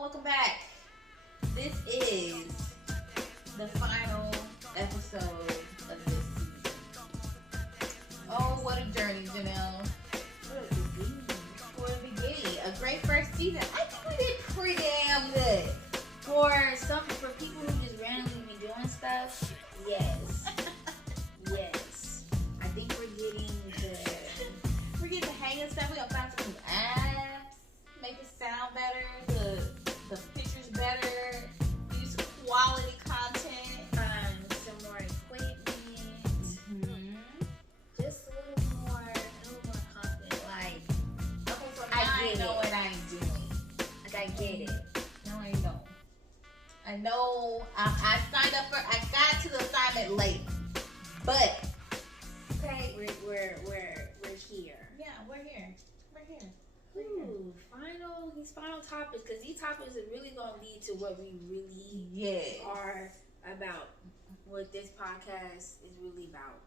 welcome back. This is the final episode of this season. Oh, what a journey, Janelle. What a beginning. A great first season. I think we did pretty damn good. For people who just randomly be doing stuff, yes. Yes. I think we're getting good. We're getting the hang of stuff. We're gonna find some new apps, make it sound better, the pictures better, use quality content, Some more equipment. Just a little more confident. Like, Okay, so I now I get know it. what I'm doing. like I get it. No, I don't. I know I signed up for. I got to the assignment late, but Okay, we're here. yeah, we're here. We're here. Ooh, these final topics, because these topics are really gonna lead to what we really Yes. are about. What this podcast is really about.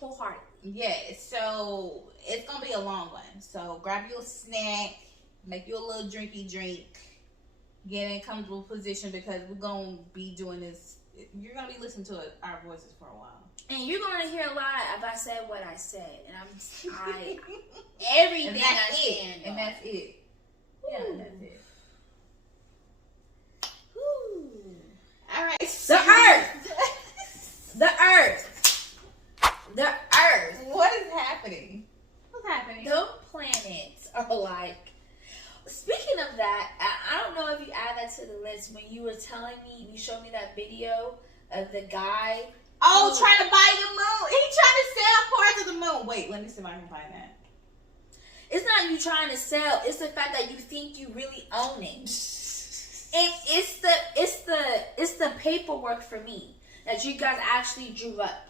Wholeheartedly. Yes. So it's gonna be a long one. So grab you a snack, make you a little drinky drink, get in a comfortable position because we're gonna be doing this. You're gonna be listening to our voices for a while. And you're gonna hear a lot if I said what I said, and everything And I that's it. stand And on. that's it. Yeah, Ooh. that's it. Ooh. All right. The Earth. What is happening? What's happening? The planets are like. Speaking of that, I don't know if you add that to the list when you were telling me, you showed me that video of the guy. Oh, trying to buy the moon. He trying to sell parts of the moon. Wait, let me see if I can find that. It's not you trying to sell. It's the fact that you think you really own it. And it's the paperwork for me that you guys actually drew up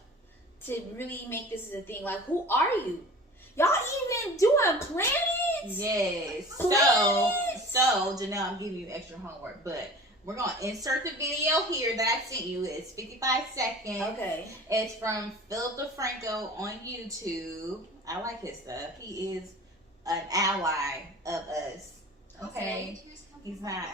to really make this a thing. Like, who are you? Y'all even doing planets? Yes. Planets? So Janelle, I'm giving you extra homework, but we're gonna insert the video here that I sent you. It's 55 seconds. Okay. It's from Philip DeFranco on YouTube. I like his stuff. He is an ally of us. Okay. He's not.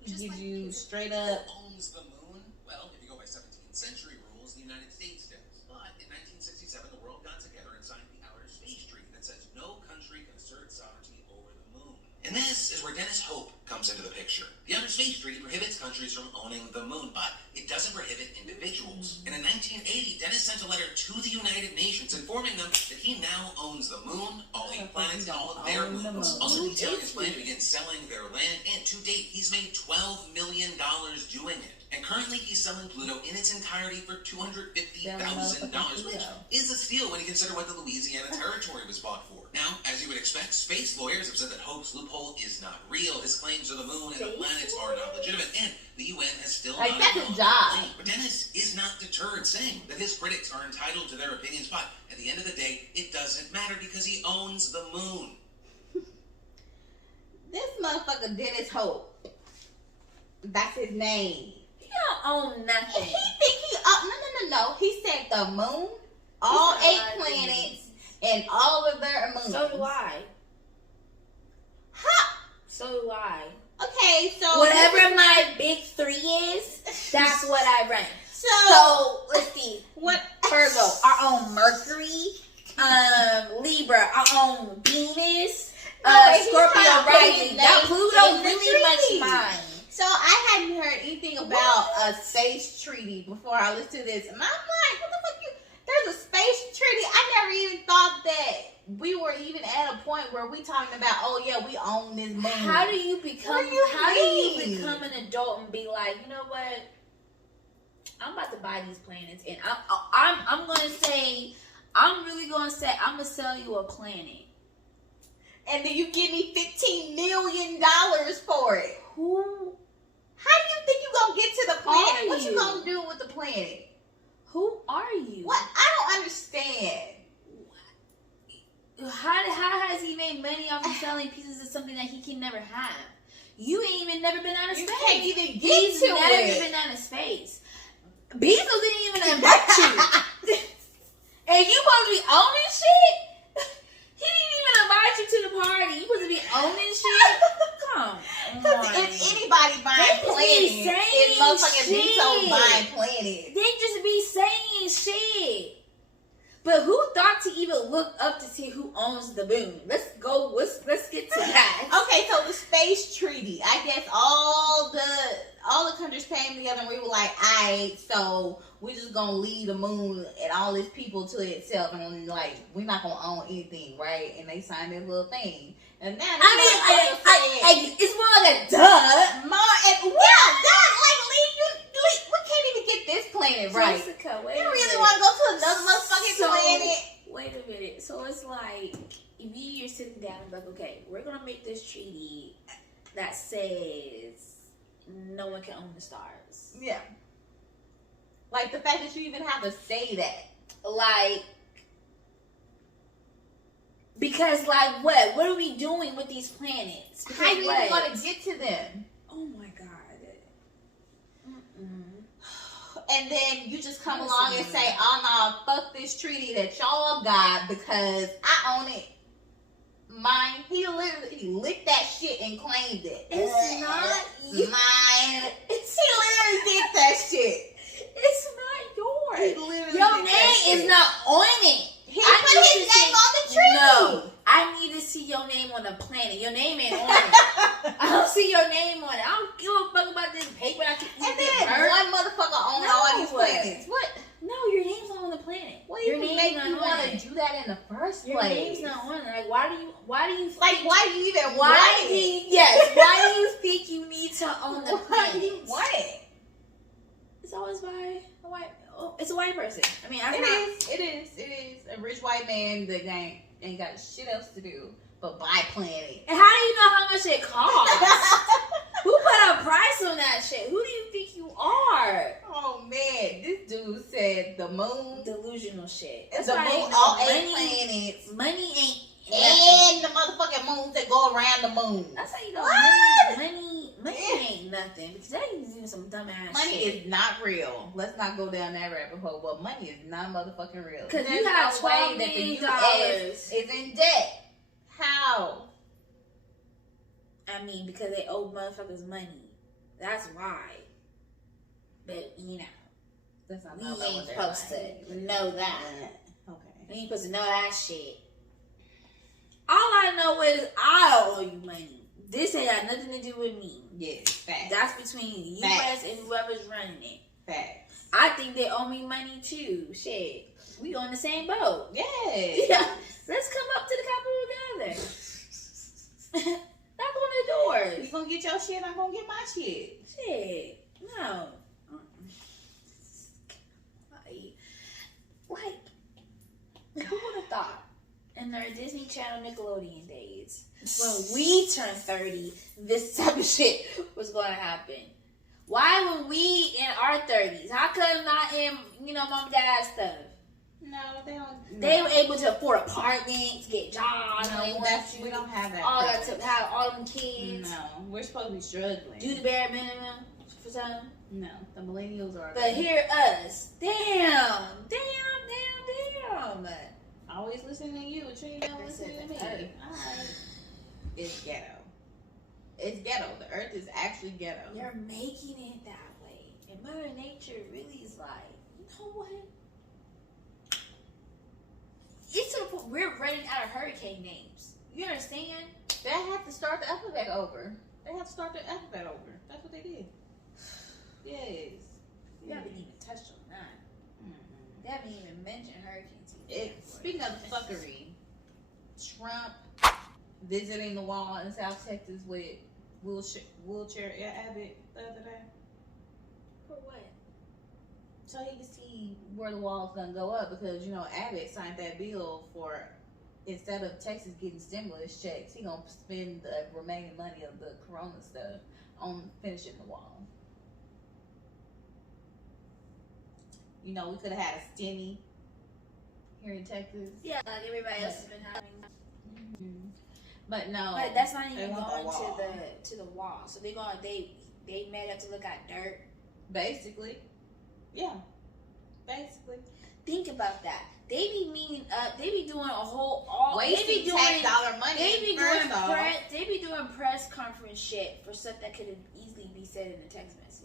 He gives you straight up. Who owns the moon? Well, if you go by 17th century rules, the United States does. But in 1967, the world got together and signed the Outer Space Treaty that says no country can assert sovereignty over the moon. And this is where Dennis Hope comes into the picture. The Outer Space Treaty prohibits countries from owning the moon, but it doesn't prohibit individuals. And in 1980, Dennis sent a letter to the United Nations informing them that he now owns the moon, all 8 planets, and all of their Own the moons. moon. Also detailing his plan to begin selling their land, and to date, he's made $12 million doing it. And currently, he's selling Pluto in its entirety for $250,000, which is a steal when you consider what the Louisiana Territory was bought for. Now, as you would expect, space lawyers have said that Hope's loophole is not real. His claims of the moon and the planets are not legitimate, and the UN has still Like, not that's a acknowledged job. the claim. But Dennis is not deterred, saying that his critics are entitled to their opinions, but at the end of the day, it doesn't matter because he owns the moon. This motherfucker Dennis Hope. That's his name. You don't own And nothing. he think he no. He said the moon, all He 8 said planets, and all of their moons. So do I. Ha! So do I. Okay, so Whatever my big 3 is, that's what I run. So So let's see. what? Virgo, our own Mercury. Libra, our own Venus. No, he's Scorpio trying to put his rising. name That Pluto in the really treaty. much mine. So I hadn't heard anything about a space treaty before I listened to this, and I'm like, what the fuck? There's a space treaty. I never even thought that we were even at a point where we talking about, oh yeah, we own this moon. How do you become? What do you How do you mean? become an adult and be like, you know what? I'm about to buy these planets, and I'm gonna say, I'm really gonna say, I'm gonna sell you a planet. And then you give me $15 million for it. Who? How do you think you gonna get to the planet? Are What you you? gonna do with the planet? Who are you? What? I don't understand. How has he made money off of selling pieces of something that he can never have? You ain't even never been out of You space. can't even get He's to never it. been out of space. Bezos didn't even invite you. And you supposed to be owning shit? He didn't even invite you to the party. You supposed to be owning shit. Come Because on. if anybody buying They just be planets, saying it's motherfucking shit. Bezos buying planets. They just be saying shit. But who thought to even look up to see who owns the moon? Let's get to that. Okay, so the space treaty. I guess all the countries came together and we were like, alright, so we're just gonna leave the moon and all its people to itself, and like we're not gonna own anything, right? And they signed that little thing. And now It's more like a duh. we can't even get this planet right. Jessica, wait You a really minute. want to go to another motherfucking So- planet? Wait a minute. So it's like if you're sitting down and like, okay, we're gonna make this treaty that says no one can own the stars. Yeah. Like the fact that you even have to say that. Like, because like what? What are we doing with these planets? Because How you even what? want to get to them? Oh my god. Mm-mm. And then you just come along and say, oh no, fuck this treaty that y'all got because I own it. Mine. He licked that shit and claimed it. It's not you. Mine. He literally did that shit. It's not He yours. literally Your did that name shit. is not on it. He I put need his to name see- on the treaty. No, I need to see your name on the planet. Your name ain't on it. I don't see your name on it. I don't give a fuck about this paper. I can And eat then it. one motherfucker owns No. all these planets. What? No, your name's not on the planet. What your even name's make not you on want it. to do that in the first Your place? name's not on it. Like, why do you Like, why do you even why want do it? you, yes, why do you think you need to own the Why do you planet? want it? It's always by a white. Oh, it's a white person. I mean, It is a rich white man that ain't got shit else to do but buy planet. And how do you know how much it costs? Who put a price on that shit? Who do you think you are? Oh man, this dude said the moon, Delusional shit. the That's why I moon, ain't no all 8 money. planets, Money ain't nothing. and the motherfucking moons that go around the moon. That's how you know What? money ain't nothing. Because that is doing some dumbass Money shit. is not real. Let's not go down that rabbit hole. But money is not motherfucking real. Because There's you got no way $12 that the million. U.S. is in debt. How? I mean, because they owe motherfuckers money. That's why. But, you know, That's not we know ain't what they're supposed like. to know that. Okay. We ain't supposed to know that shit. All I know is I don't owe you money. This ain't got nothing to do with me. Yes, facts. That's between the U.S. and whoever's running it. Facts. I think they owe me money too. Shit. We on the same boat. Yes. Yeah. Let's come up to the Capitol together. Knock on the You doors. gonna get your shit, I'm gonna get my shit. Shit. No. Like, who would have thought in their Disney Channel Nickelodeon days, when we turned 30, this type of shit was going to happen? Why were we in our 30s? How come not in, mom and dad stuff? No, they don't. They were able to afford apartments, get jobs, we don't have that. all that privilege. to have all them kids, No, we're supposed to be struggling. do the bare minimum for some. No, the millennials are. But here us, damn. Always listening to you, Trina. Don't listen to me. Hey. Alright. It's ghetto. It's ghetto. The earth is actually ghetto. You're making it that way. And Mother Nature really is like, you know what? It's to the point we're running out of hurricane names. You understand? They have to start the alphabet over. They have to start the alphabet over. That's what they did. Yes. You haven't even touched on that. They haven't even mentioned hurricane season. Speaking of fuckery, Trump visiting the wall in South Texas with wheelchair Abbott the other day. For what? So he can see where the wall's gonna go up because Abbott signed that bill for instead of Texas getting stimulus checks, he gonna spend the remaining money of the Corona stuff on finishing the wall. We could have had a stimmy here in Texas. Yeah, like everybody else has been having. But no. But that's not they even want the going wall. to the wall. So they made up to look at dirt. Basically. Yeah. Basically. think about that. They be meeting up. They be doing a whole They Wasting be doing tax dollar money. They be first doing off. They be doing press conference shit for stuff that could easily be said in a text message.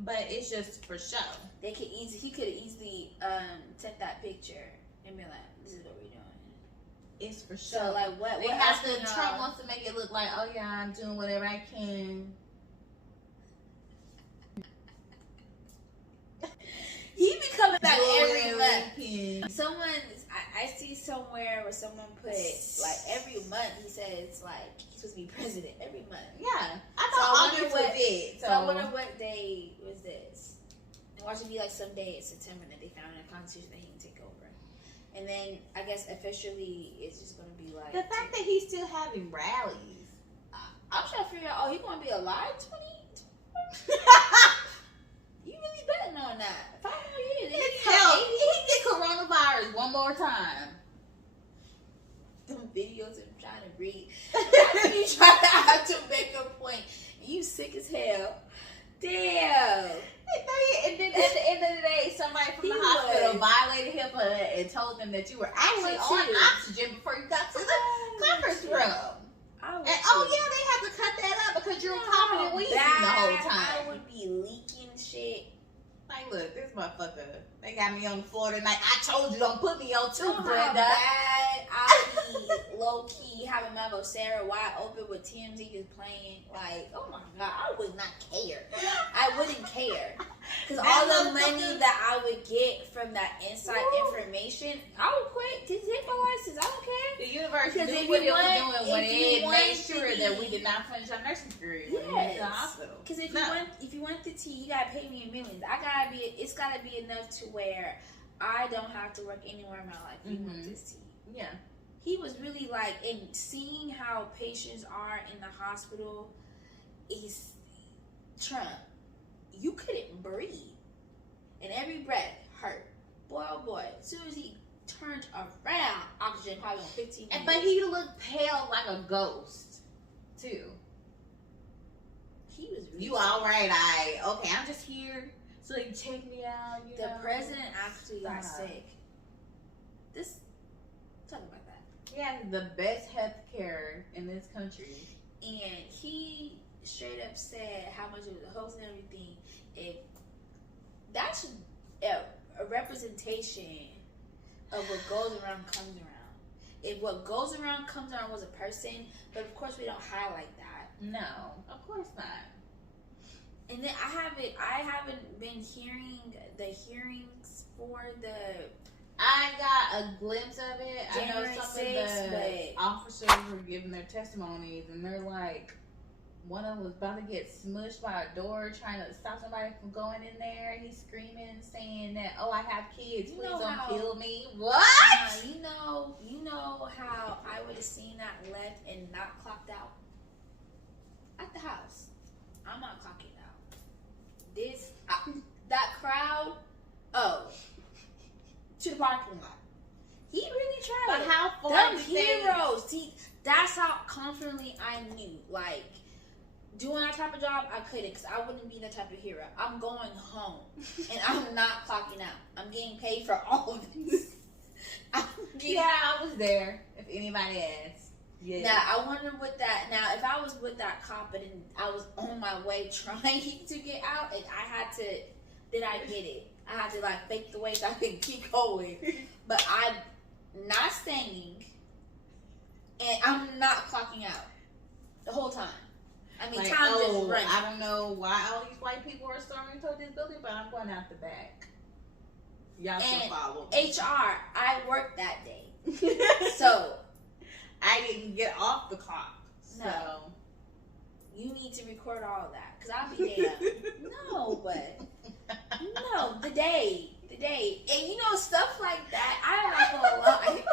But it's just for show. He could easily take that picture and be like, "This is what we're doing." It's for show. So like, what? They What have else to. can y'all- Trump wants to make it look like, oh yeah, I'm doing whatever I can. He be coming back every Doing month. what he can. I see somewhere where someone put like every month he says like he's supposed to be president every month. Yeah, I So I thought wonder August what- was it. So I wonder what day was this. And watch it be like some day in September that they found in the Constitution that he can take over. And then I guess officially it's just gonna be like the fact that he's still having rallies. I'm trying to figure out. Oh, he gonna be alive 20? You really betting on that? 5 more years. It's hell. He get coronavirus one more time. Them videos of him trying to breathe. Imagine you trying to have to make a point. You sick as hell. Damn. And then at the end of the day, somebody from He the hospital was. violated HIPAA and told them that you were actually would on too. oxygen before you got to the conference room. I would And too. yeah, they had to cut that up because you were You know coughing how and wheezing the bad whole I time. would be leaking shit. Like, look, this motherfucker, they got me on the floor tonight. I told you don't put me on too, You know how Brenda. bad I be low key having my Sarah wide open with TMZ just playing. Like, oh my god, I would not care. I wouldn't care. Because all the money that I would get from that inside information, I would quit. Just take my license. I don't care. The universe Because knew if what you it was want- doing when if you it want made to sure that we be- did not finish our nursing degree when we went to the Yes. hospital. Because if No. you want the tea, you gotta pay me in millions. It's gotta be enough to where I don't have to work anywhere in my life. You want Mhm. this tea. Yeah. He was really like, in seeing how patients are in the hospital, is Trump, you couldn't breathe. And every breath hurt. Boy, oh boy. As soon as he turned around, oxygen probably on 15 minutes. But he looked pale like a ghost, too. He was really You all right? Okay, I'm just here so they can check me out. You The know? president actually got Uh-huh. sick. Talk about that. He has the best health care in this country. And he straight up said how much it was a host and everything. If that's a representation of what goes around comes around. If what goes around comes around was a person, but of course we don't highlight that. No, of course not. And then I haven't been hearing the hearings for the I got a glimpse of it. I know January some 6th, of the but- officers were giving their testimonies, and they're like, one of them was about to get smushed by a door trying to stop somebody from going in there. He's screaming, saying that, "Oh, I have kids. You Please know don't how- kill me." What? You know how I would have seen that left and not clocked out at the house. I'm not clocking out. That crowd. Oh, to the parking lot. He really tried. But how far Them did they? heroes. See, that's how confidently I knew. Like, doing that type of job, I couldn't, because I wouldn't be that type of hero. I'm going home, and I'm not clocking out. I'm getting paid for all of this. Yeah, I was there. If anybody asks. Yeah. Now, I wonder with that. Now, if I was with that cop and I was on my way trying to get out, and I had to, then I get it. I had to like fake the way so I can keep going. But I'm not staying, and I'm not clocking out the whole time. I mean, Like, time just oh, running. I don't know why all these white people are storming toward this building, but I'm going out the back. Y'all should And follow me. HR, I worked that day, so I didn't get off the clock. So. No. you need to record all of that because I'll be there. No, but no, the day, and you know stuff like that. I'm not gonna lie.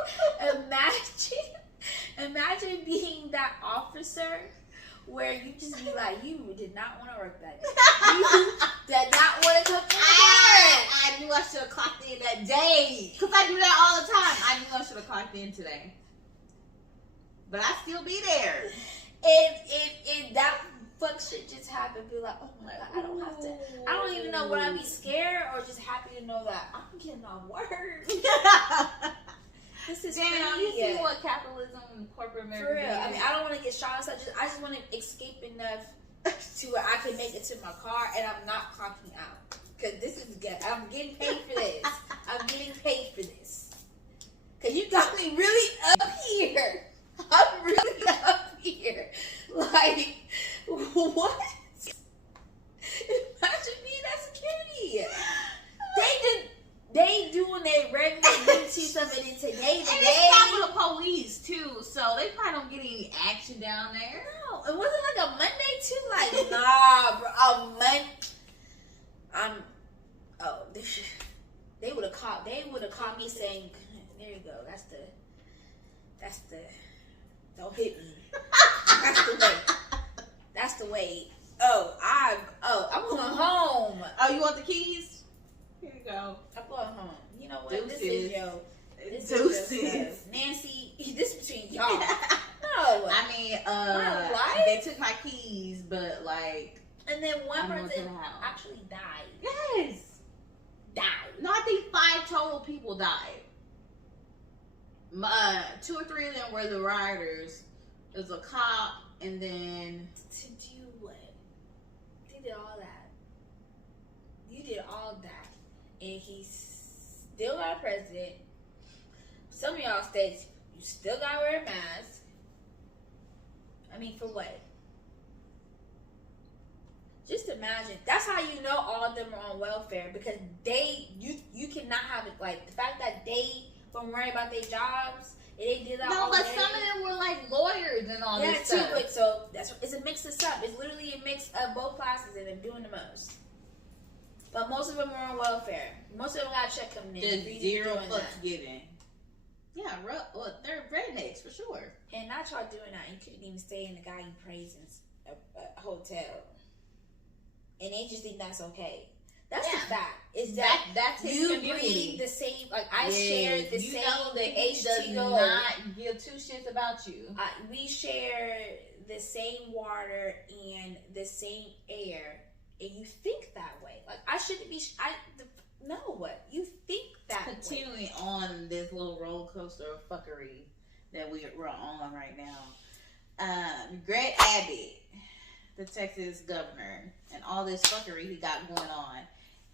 Imagine being that officer where you just be like, you did not want to work that day. You did not want to come to work. I knew I should have clocked in that day. Because I do that all the time. I knew I should have clocked in today. But I still be there. If that fuck shit just happened, be like, oh my god, I don't have to. I don't even know would I be scared or just happy to know that I'm getting off work. This is Damn, free. you see what capitalism and corporate America For real. I is? mean, I don't want to get shot. So I just want to escape enough to where I can make it to my car and I'm not clocking out. Because this is good. I'm getting paid for this. I'm getting paid for this. Because you got me really up here. I'm really up here. Like, what? Imagine being that security. They doing their regular YouTube stuff, and then today, And it's Capitol Police too, so they probably don't get any action down there. no, it wasn't like a Monday too. Like, nah, bro, a Monday. They would have caught. They would have caught me saying, "There you go. That's the. Don't hit me. That's the way. That's the way. I'm going home. Oh, you want the keys? Here you go. I'm going home. You know what? This Deuces. is your. This Deuces. is your stuff. Nancy, this is between y'all. No. I mean, My life? they took my keys, but like, And then one I'm going to person the house. actually died. Yes. Died. No, I think 5 total people died. 2 or 3 of them were the rioters. There's a cop, and then To do what? They did all that. You did all that. And he's still our president. Some of y'all states, you still gotta wear a mask. I mean, for what? Just imagine. That's how you know all of them are on welfare, because you cannot have it, like, the fact that they weren't worried about their jobs and they did that no, all but day. some of them were like lawyers and all Yeah, this too, stuff. but so it's a mix of stuff. It's literally a mix of both classes, and they're doing the most. But most of them are on welfare. Most of them got a check coming in. Just Reading, zero doing fucks that. given. Yeah, well, they're rednecks for sure. And not y'all doing that. You couldn't even stay in the guy you praise in a hotel. And they just think that's okay. That's the fact. Is that That's his you community. breathe the same, like I shared the you same know that he does H2O. not give 2 shits about you. We share the same water and the same air, and you think that way. Like, I shouldn't be. No, what you think that way. Continuing on this little roller coaster of fuckery that we're on right now. Greg Abbott, the Texas governor, and all this fuckery he got going on.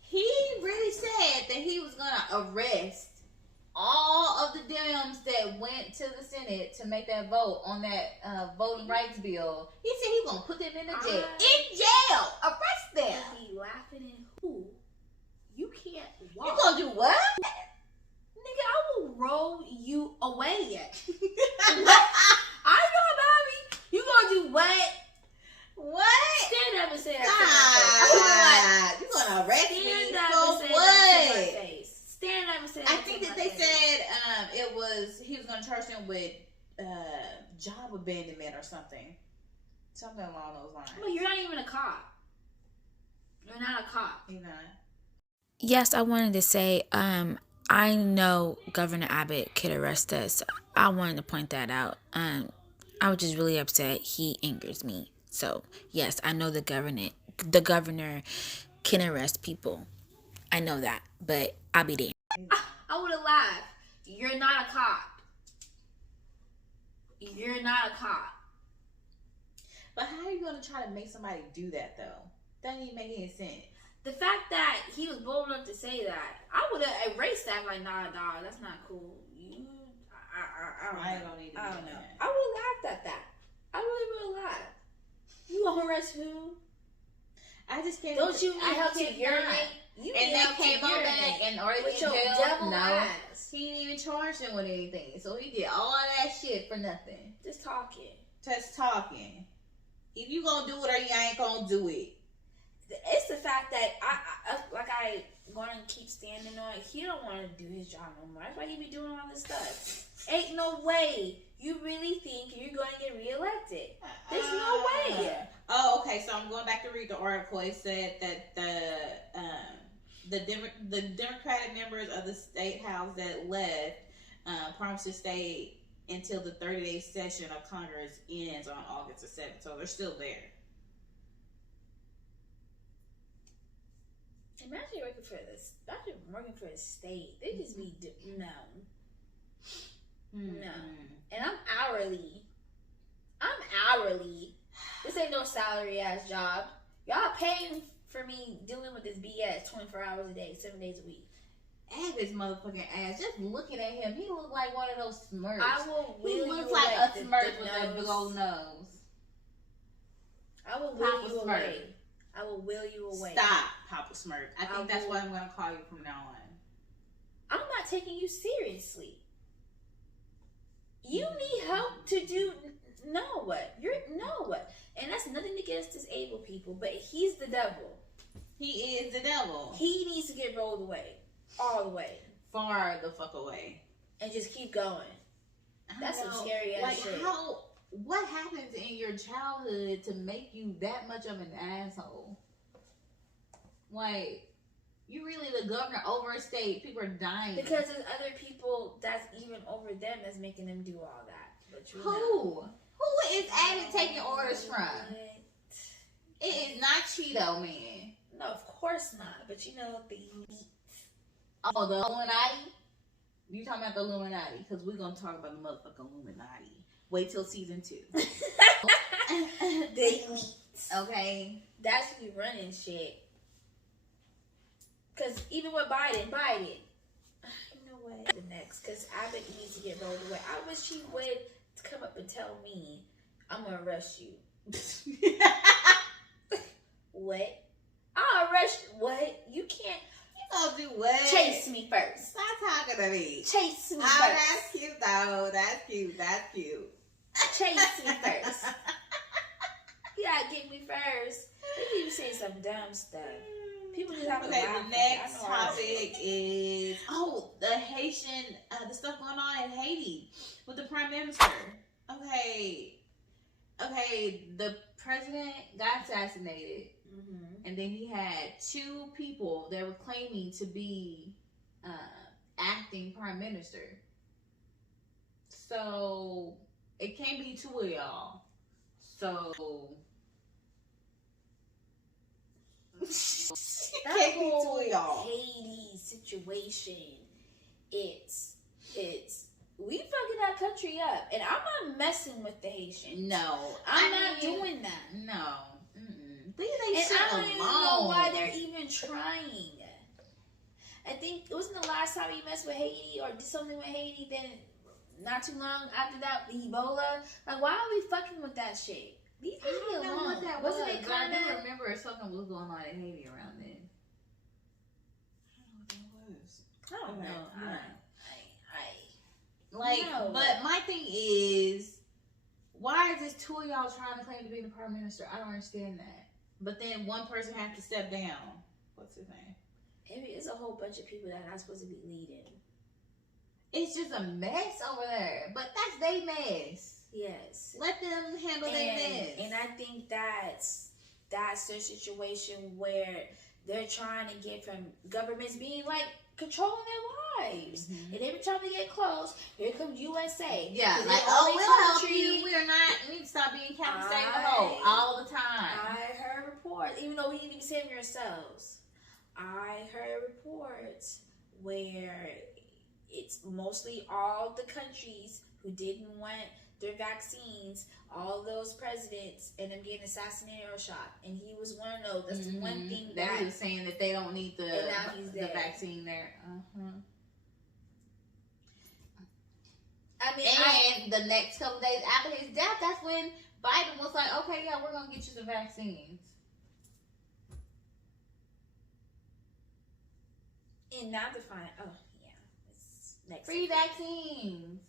He really said that he was gonna arrest all of the Dems that went to the Senate to make that vote on that voting rights bill. He said he was gonna put them in the jail. In jail! Arrest them! Be laughing and who? You can't walk. You gonna do what? Nigga, I will roll you away. I know, Bobby. You gonna do what? What? Stand up and say that to my face. God, you gonna arrest me Stand up for and say that to my what? face. Stand up and say that I to think my that they face. said he was gonna charge him with job abandonment or something along those lines. Well, you're not even a cop. You're not a cop. You know. Yes, I wanted to say, I know Governor Abbott could arrest us. I wanted to point that out. I was just really upset. He angers me. So, yes, I know the governor can arrest people. I know that, but I'll be there. I would have laughed. You're not a cop. You're not a cop. But how are you gonna try to make somebody do that though? Doesn't even make any sense. The fact that he was bold enough to say that, I would have erased that. Like, nah, dog, that's not cool. I don't need to I do don't know. that. I would have laughed at that. I really would have laughed. You gonna arrest who? I just can't. Don't you need I help to cannot. urinate? You And need they help to came on urinate. back and already with in your jail. devil No, ass. he didn't even charge him with anything. So he did all of that shit for nothing. Just talking. Just talking. If you gonna do it or you ain't gonna do it. It's the fact that I going to keep standing on it. He don't want to do his job no more. That's why he be doing all this stuff. Ain't no way you really think you're going to get reelected. There's no way. Oh, okay. So I'm going back to read the article. It said that the Democratic members of the state house that left promised to stay until the 30-day session of Congress ends on August the 7th. So they're still there. Imagine working for this. Imagine working for a state. They just be no. And I'm hourly. This ain't no salary ass job. Y'all paying for me dealing with this BS 24 hours a day, 7 days a week. And this motherfucking ass. Just looking at him, he look like one of those Smurfs. I will He wheel looks you like away. a Smurf with that big old nose. I will wheel you away. I will wheel you away. Stop, Papa Smurf. I think that's what I'm gonna call you from now on. I'm not taking you seriously. You need help to do what? And that's nothing against disabled people, but he's the devil. He is the devil. He needs to get rolled away. All the way. Far the fuck away. And just keep going. That's some scary ass shit. What happens in your childhood to make you that much of an asshole? Like, you really the governor over a state. People are dying. Because there's other people that's even over them that's making them do all that. But Who? Who is Abbott taking orders from? It is not Cheeto Man. No, of course not. But you know, the elite. Oh, the Illuminati? You talking about the Illuminati? Because we're going to talk about the motherfucking Illuminati. Wait till season 2. The elite. Okay. That's who be running shit. Because even with Biden. You know what? The next. Because Abbott needs to get rolled away. I wish he would come up and tell me, I'm going to arrest you. What? I'll arrest you. What? You can't. Gonna do what? Chase me first. Stop talking to me. Chase me Oh, first. that's cute though. That's cute. Chase me first. You gotta get me first. People be saying some dumb stuff. People just have to laugh. The next topic is the Haitian, the stuff going on in Haiti with the prime minister. Okay, the president got assassinated. Mm-hmm. And then he had 2 people that were claiming to be acting prime minister. So it can't be 2 of y'all. So That can't be 2 whole of y'all. Haiti situation, it's we fucking that country up, and I'm not messing with the Haitians. No, I'm not doing that. No. Leave And they shit I don't alone. even know why they're even trying. I think it wasn't the last time you messed with Haiti or did something with Haiti. Then not too long after that, the Ebola. Like, why are we fucking with that shit? Leave I Haiti don't know alone. what that Wasn't was. it But I kind do of? remember something was going on in Haiti around then. I don't know what that was. I don't know. No. But my thing is, why is this 2 of y'all trying to claim to be the prime minister? I don't understand that. But then one person has to step down. What's his name? Maybe it's a whole bunch of people that are not supposed to be leading. It's just a mess over there. But that's their mess. Yes. Let them handle their mess. And I think that's a situation where they're trying to get from governments being like controlling their lives. Mm-hmm. And every time they get close, here comes USA. Yeah, like, we'll help you. We need to stop being Captain Save the Hoe all the time. I heard reports, even though we didn't even say them yourselves. I heard reports where it's mostly all the countries who didn't want their vaccines, all those presidents, and them getting assassinated or shot. And he was one of those. That's the one thing that he was saying that they don't need the vaccine there. I mean, and the next couple days after his death, that's when Biden was like, okay, yeah, we're going to get you the vaccines. And now to find, it's next. Free vaccines.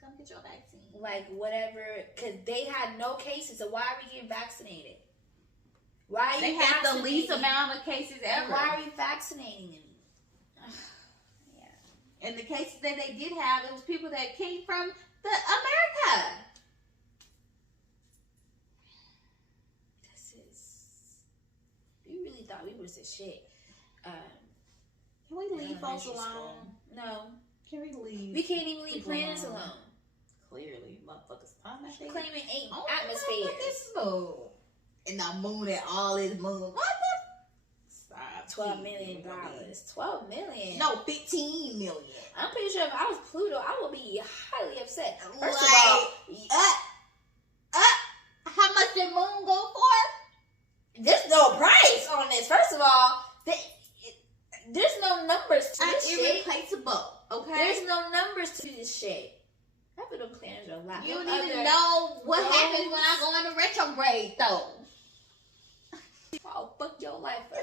Come get your vaccine. Like, whatever, because they had no cases, so why are we getting vaccinated? Why are they you had the least amount of cases ever. Why are you vaccinating them? And the cases that they did have, it was people that came from the America. You really thought we was the shit. Can we leave folks alone? No. Can we leave? We can't even leave planets alone. Clearly, motherfuckers. Claiming 8 atmospheres. Look at this moon. And the moon and all this moon. What the? Stop. $12 million. $12 million. No, 15 million. I'm pretty sure if I was Pluto, I would be highly upset. First of Like, all, how much did Moon go for? there's no price on this. First of all, there's no numbers to this shit. Irreplaceable. Okay. There's no numbers to this shit. I put them planners a lot. You No don't even other- know what no. happens when I go into retrograde, though. I'll fuck your life up.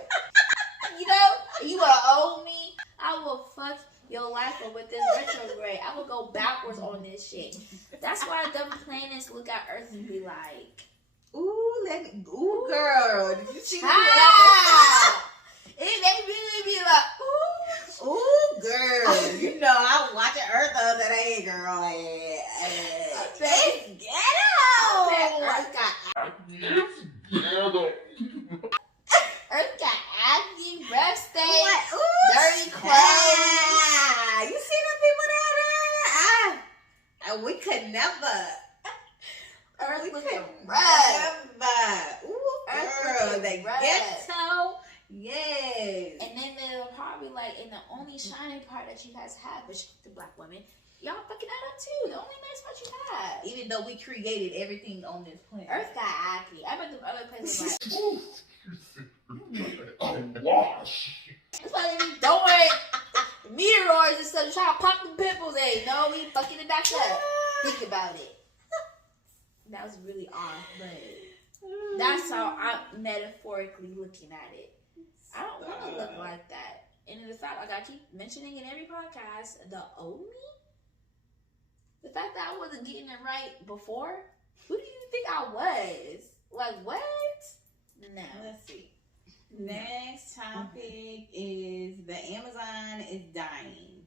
You know, you wanna owe me? I will fuck your life up with this retrograde. I will go backwards on this shit. That's why them planets look at Earth and be like, Ooh, girl. Did you see ah! It made me be like, ooh. Ooh, girl. You know, I was watching Earth the other day, girl. It's ghetto. Earth got acne, breath stains, What? Ooh, dirty clothes. You see the people that are? We could never. Earth We looking could rough. never. Ooh, Earth girl. looking The rough. ghetto. Yes. And then they'll probably like, in the only shiny part that you guys have, which the black women, y'all fucking that up too. The only nice part you have. Even though we created everything on this planet. Earth got acne. I bet the other places like, Wash. that's why they be throwing meteoroids and stuff to try to pop the pimples. Hey, no, we fucking it back up. Think about it. That was really off, but that's how I'm metaphorically looking at it. I don't want to look like that. And the fact, like I keep mentioning in every podcast, the owe me? The fact that I wasn't getting it right before? Who do you think I was? Like, what? No. Let's see. Next topic is the Amazon is dying.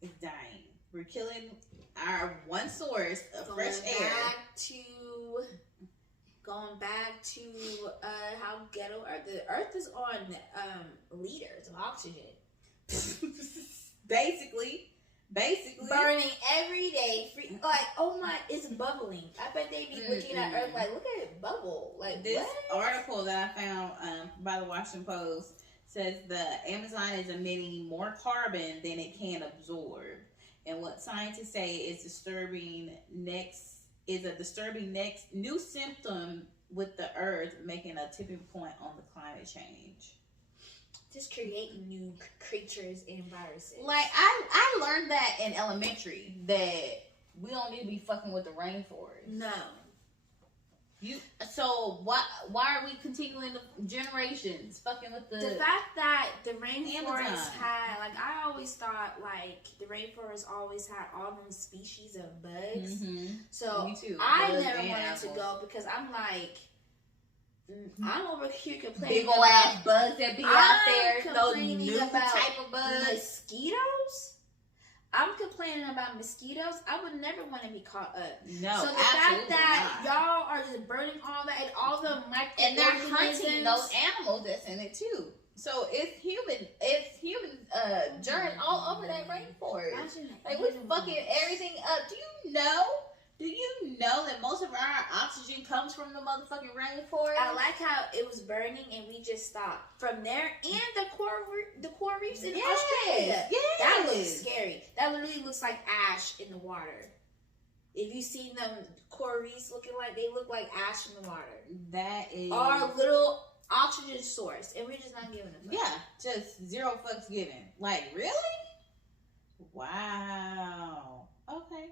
It's dying. We're killing our one source of fresh air. Going back to how ghetto Earth. The Earth is on liters of oxygen. Basically. Burning every day. Like, oh my, it's bubbling. I bet they be looking at Earth like, look at it bubble. Like, This what? article that I found by the Washington Post says the Amazon is emitting more carbon than it can absorb. And what scientists say is a disturbing new symptom with the Earth making a tipping point on the climate change. Just creating new creatures and viruses. Like I learned that in elementary that we don't need to be fucking with the rainforest. No. So why are we continuing the generations fucking with The fact that the rainforest Amazon. had, like, I always thought, like, the rainforest always had all them species of bugs. Mm-hmm. So Me too. I Bugs never and wanted apples. to go because I'm like, I'm over here complaining Big ol' ass bugs that be out there. Those complaining new about type of bugs. mosquitoes. I'm complaining about mosquitoes. I would never want to be caught up. No, So the absolutely fact that not. y'all are just burning all that and all the microorganisms, And they're hunting those animals that's in it too. So it's human germs all over that rainforest. Like we fucking everything up. Do you know that most of our oxygen comes from the motherfucking rainforest? I like how it was burning and we just stopped from there, and the coral reefs in Australia. Yes. That looks scary. That literally looks like ash in the water. If you seen them coral reefs looking like, they look like ash in the water. That is Our little oxygen source, and we're just not giving a fuck. yeah, just zero fucks given. Like really? Wow. Okay.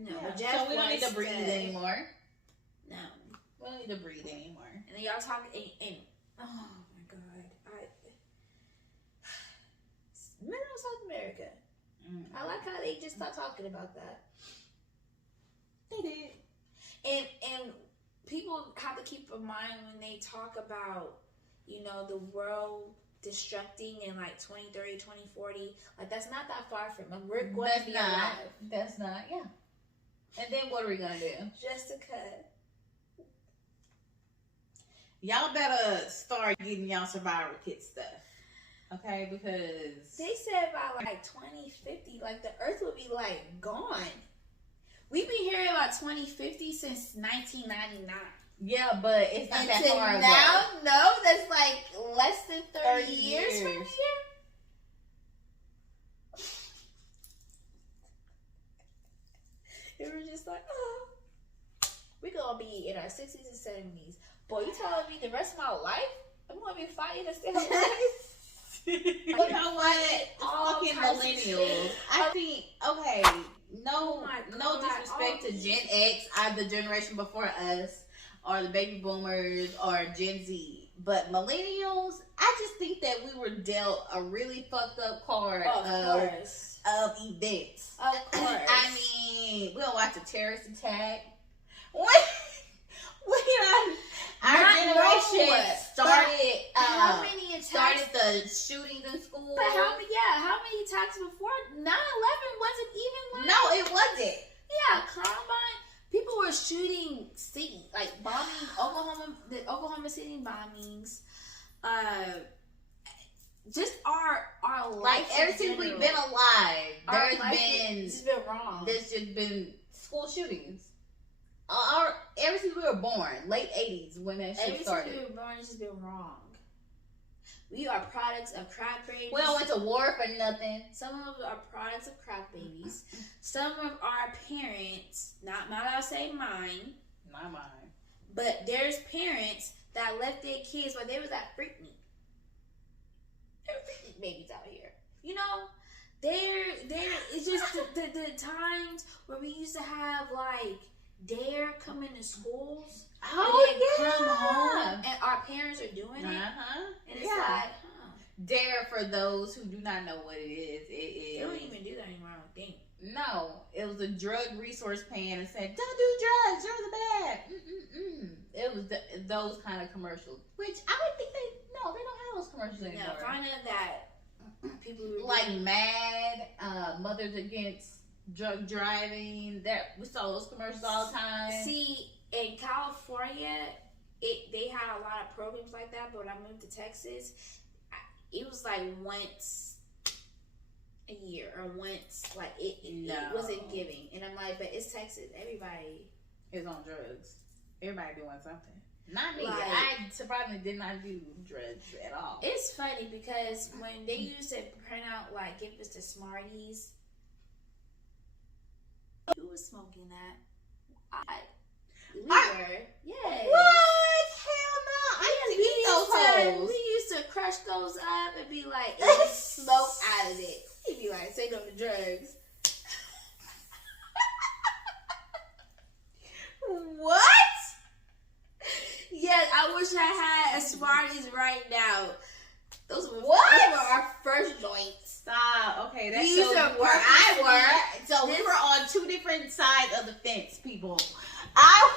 No, Yeah. but Jeff So we don't need to wants breathe to- anymore. No. We don't need to breathe anymore. And then y'all talking and oh my god, Middle South America. I like how they just stopped talking about that. They did. And people have to keep in mind when they talk about, the world destructing in like 2030, 2040, like that's not that far from us. We're going to be alive. That's not, yeah. And then what are we gonna do? Just a cut. Y'all better start getting y'all survival kit stuff. Okay, because They said by like 2050, like the earth will be like gone. We've been hearing about 2050 since 1999. Yeah, but it's not that Until far ago. now, no, that's like less than 30 years from years. here. It was just like, oh, we're gonna be in our 60s and 70s. Boy, you telling me the rest of my life I'm gonna be fighting to stay alive? You know what? All Fucking types of millennials. shit. I think, okay, Oh my no God, disrespect all to Gen X, the generation before us, or the baby boomers, or Gen Z. But millennials, I just think that we were dealt a really fucked up card Of course. of events. Of course. I mean, we'll watch a terrorist attack. Our Not generation no, started how many attacks? started the shootings in school. But how many times before 9/11 wasn't even like? No, it wasn't. Yeah, Columbine. People were shooting city, like bombing the Oklahoma City bombings. Just our life. Like ever in since we've general. been alive, Our there's life been has just been wrong. there's just been school shootings. Ever since we were born, late '80s when that shit Ever since started. we were born, it's just been wrong. We are products of crack babies. We all went to war for nothing. Some of us are products of crack babies. Some of our parents, not I'll say mine, Not mine. but there's parents that left their kids while they was at Freaknik. There were Freaknik babies out here. You know, it's just the times where we used to have like Dare coming to schools. Oh and then yeah. come home and our parents are doing it. And it's like, Dare, for those who do not know what it is, they don't even do that anymore, I don't think. No, it was a drug resource plan and said, "Don't do drugs, drugs are bad." It was those kind of commercials, which I would think they don't have those commercials anymore. Now, find out that people who Like Mad, Mothers Against Drug Driving. That we saw those commercials all the time. see, in California, they had a lot of programs like that, but when I moved to Texas, it was like once a year or once, like it wasn't giving. And I'm like, but it's Texas. Everybody is on drugs. Everybody doing something. Not me. Like- I surprisingly did not do drugs at all. It's funny because when they used to print out like give us the Smarties, who was smoking that? We were. Yes. What? Hell no! I used to eat those hoes. We used to crush those up and be like, and get smoke out of it. He'd be like, say no to drugs. What? Yes, I wish I had a Smarties right now. Those were our first joints. Stop. Okay, that We shows used to you where I purposely- were. So we were on two different sides of the fence, people. I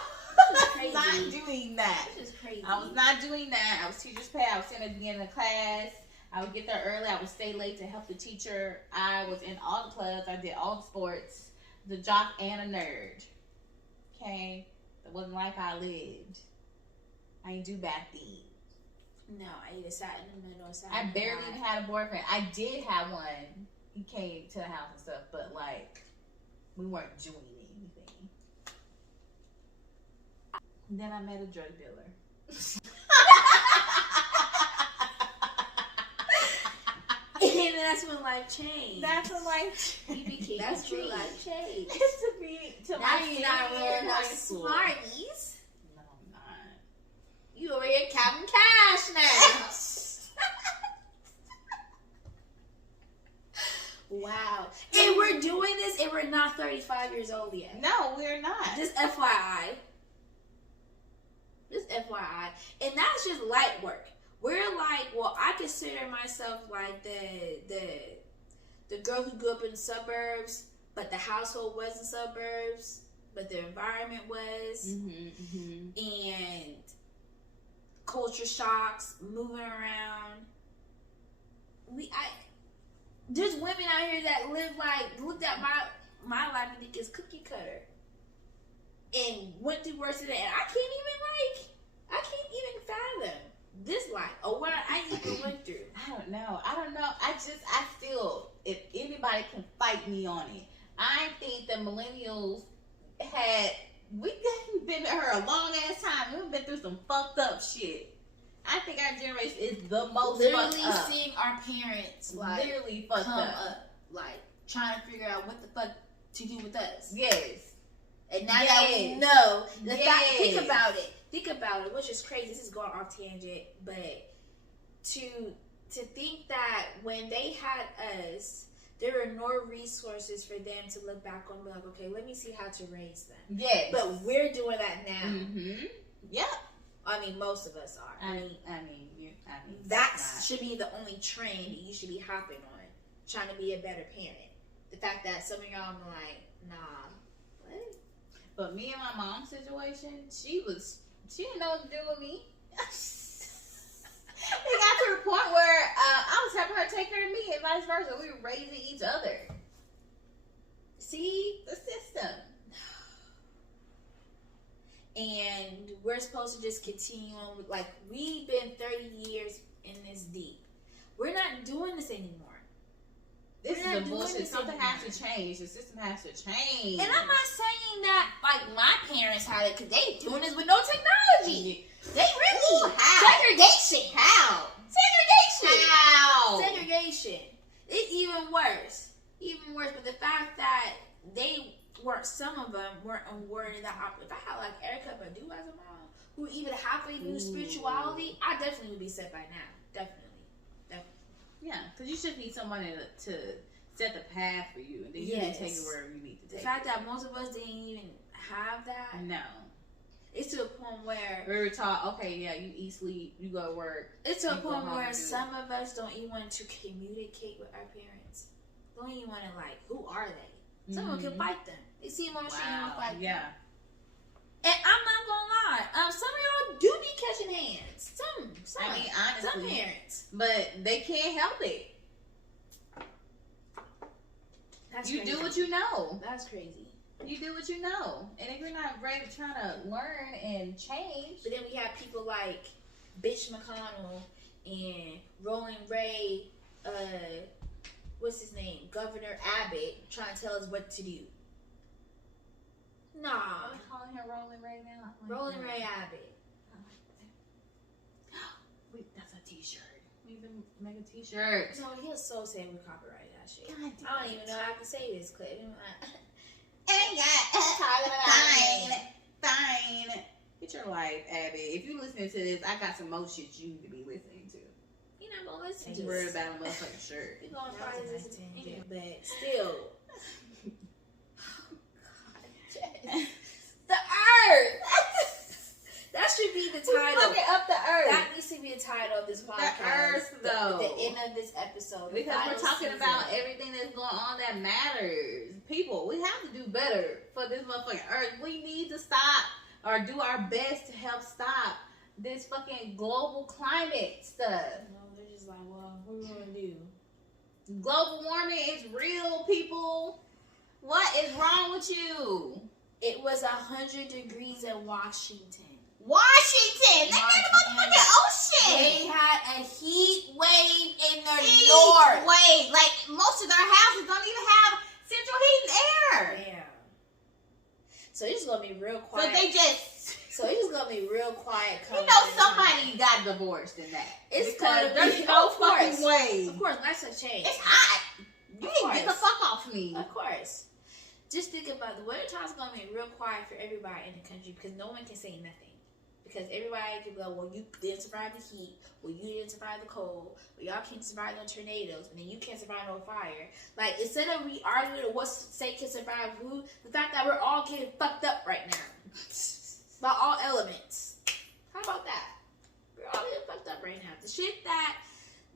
was crazy. not doing that. This is crazy. I was not doing that. I was teacher's pay. I was sitting at the beginning of class. I would get there early. I would stay late to help the teacher. I was in all the clubs. I did all the sports. The jock and a nerd. Okay? That wasn't life I lived. I ain't do bad things. No, I either sat in the middle or sat I in the barely back. even had a boyfriend. I did have one. He came to the house and stuff, but like, we weren't doing anything. And then I met a drug dealer. And that's when life changed. That's when life You became That's when true. life changed. to Now my you're not senior wearing no high school. Smarties. No, I'm not. You over here counting cash now. Wow. And we're doing this and we're not 35 years old yet. No, we're not. Just FYI. Just FYI. And that's just light work. We're like, well, I consider myself like the girl who grew up in the suburbs, but the household wasn't suburbs, but the environment was. And culture shocks, moving around. There's women out here that looked at my life and think it's cookie cutter, and went through worse than that. And I can't even fathom this life or what I even went through. I don't know. I still, if anybody can fight me on it, I think the millennials we've been to her a long ass time. We've been through some fucked up shit. I think our generation is the most Literally fucked up. seeing our parents like Literally fucked come up. up, like trying to figure out what the fuck to do with us. Yes. And now that we know, the fact, Yes. think about it, which is crazy. This is going off tangent, but to think that when they had us, there were no resources for them to look back on and be like, okay, let me see how to raise them. Yes. But we're doing that now. Mm-hmm. Yep. I mean, most of us are. I mean, that should be the only train that you should be hopping on, trying to be a better parent. The fact that some of y'all are like, nah, what? But me and my mom's situation, she didn't know what to do with me. It got to the point where I was having her take care of me and vice versa. We were raising each other. See? The system. And we're supposed to just continue on with, like, we've been 30 years in this deep. We're not doing this anymore. This We're is not the doing bullshit. this Something anymore. has to change. The system has to change. And I'm not saying that, like, my parents had it, because they doing this with no technology. They really, Ooh, how? segregation. How? Segregation. How? Segregation. It's even worse. Even worse. But the fact that they weren't, some of them weren't awarded that opportunity. If I had like Erica Badu as a mom, who even halfway knew spirituality, I definitely would be set by now. Definitely. Yeah, because you should need somebody to set the path for you, and then you can take it wherever you need to The take fact it. that most of us didn't even have that, No. it's to a point where We were taught, okay, yeah, you eat, sleep, you go to work. it's to a You go point home where and do some of us don't even want to communicate with our parents. Don't even want to, like, who are they? Someone can fight them. They see them on the street and Wow. fight them. Yeah. And I'm not gonna lie, some of y'all do be catching hands. Some I mean, some honestly. parents. But they can't help it. That's You crazy. do what you know. That's crazy. You do what you know. And if you're not ready to try to learn and change, But then we have people like Bitch McConnell and Rolling Ray, what's his name? Governor Abbott trying to tell us what to do. Nah. are we calling him Rolling Ray now? Rolling Ray Abbott. Wait, that's a t-shirt. We even make a t-shirt. No, he'll so say we copyright that shit. God I don't even know how I can say this clip. Fine. Get your life, Abby. If you're listening to this, I got some more shit you need to be listening to. You're not gonna listen Ain't to worried this. about a motherfucking shirt. You're gonna That find was a this nice opinion, tangent. but still. The earth! That should be the title. Fucking up the earth. That needs to be the title of this podcast. earth, though. The end of this episode. Because we're Final talking season. about everything that's going on that matters. People, we have to do better for this motherfucking earth. We need to stop or do our best to help stop this fucking global climate stuff. No, they're just like, well, what are we gonna do? Global warming is real, people. What is wrong with you? It was 100 degrees in Washington. Washington! They in the motherfucking ocean! They had a heat wave in the Heat north. wave. Like, most of their houses don't even have central heat and air. Damn. So it's just gonna be real So quiet. they just... So it's just gonna be real quiet. You know somebody got divorced in that. It's because gonna there's be- no of course. fucking way. Of course, lives have changed. It's hot. You Of can get the course. fuck off me. Of course. Just think about the winter time's gonna be real quiet for everybody in the country because no one can say nothing. Because everybody can go, well, you didn't survive the heat, well, you didn't survive the cold, well, y'all can't survive no tornadoes, and then you can't survive no fire. Like, instead of we arguing what state can survive who, the fact that we're all getting fucked up right now. By all elements. How about that? We're all getting fucked up right now. The shit that,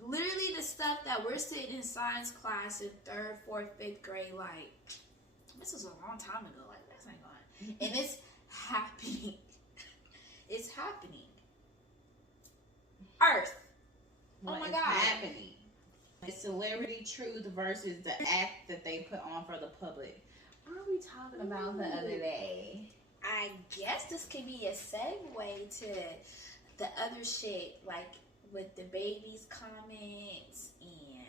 literally the stuff that we're sitting in science class in 3rd, 4th, 5th grade, like, this was a long time ago. Like, that's not going. And it's happening. It's happening. Earth. What Oh my is God. happening? It's celebrity truth versus the act that they put on for the public. What are we talking about the other day? I guess this could be a segue to the other shit, like with the baby's comments and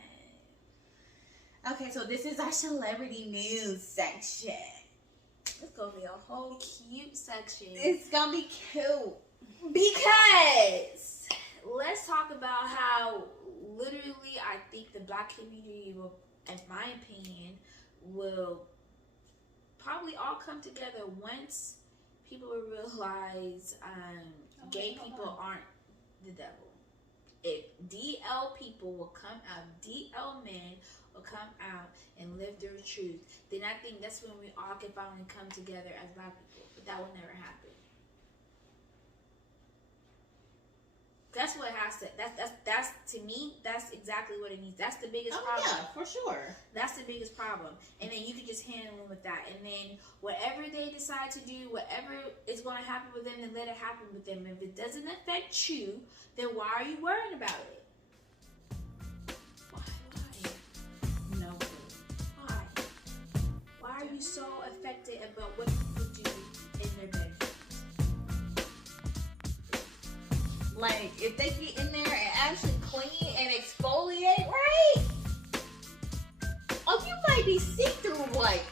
Okay, so this is our celebrity news section. it's gonna be a whole cute section. It's gonna be cute. community will, in my opinion, will probably all come together once people will realize gay people aren't the devil. If DL people will come out, DL men will come out and live their truth, then I think that's when we all can finally come together as black people. But that will never happen. That's what has to. That's to me. That's exactly what it needs. That's the biggest problem. Yeah, for sure. That's the biggest problem. And then you can just handle them with that. And then whatever they decide to do, whatever is going to happen with them, then let it happen with them. If it doesn't affect you, then why are you worried about it? Why? No. Why? Why are you so affected about what people do in their bedroom? Like, if they get in there and actually clean and exfoliate, right? Oh, you might be see-through white.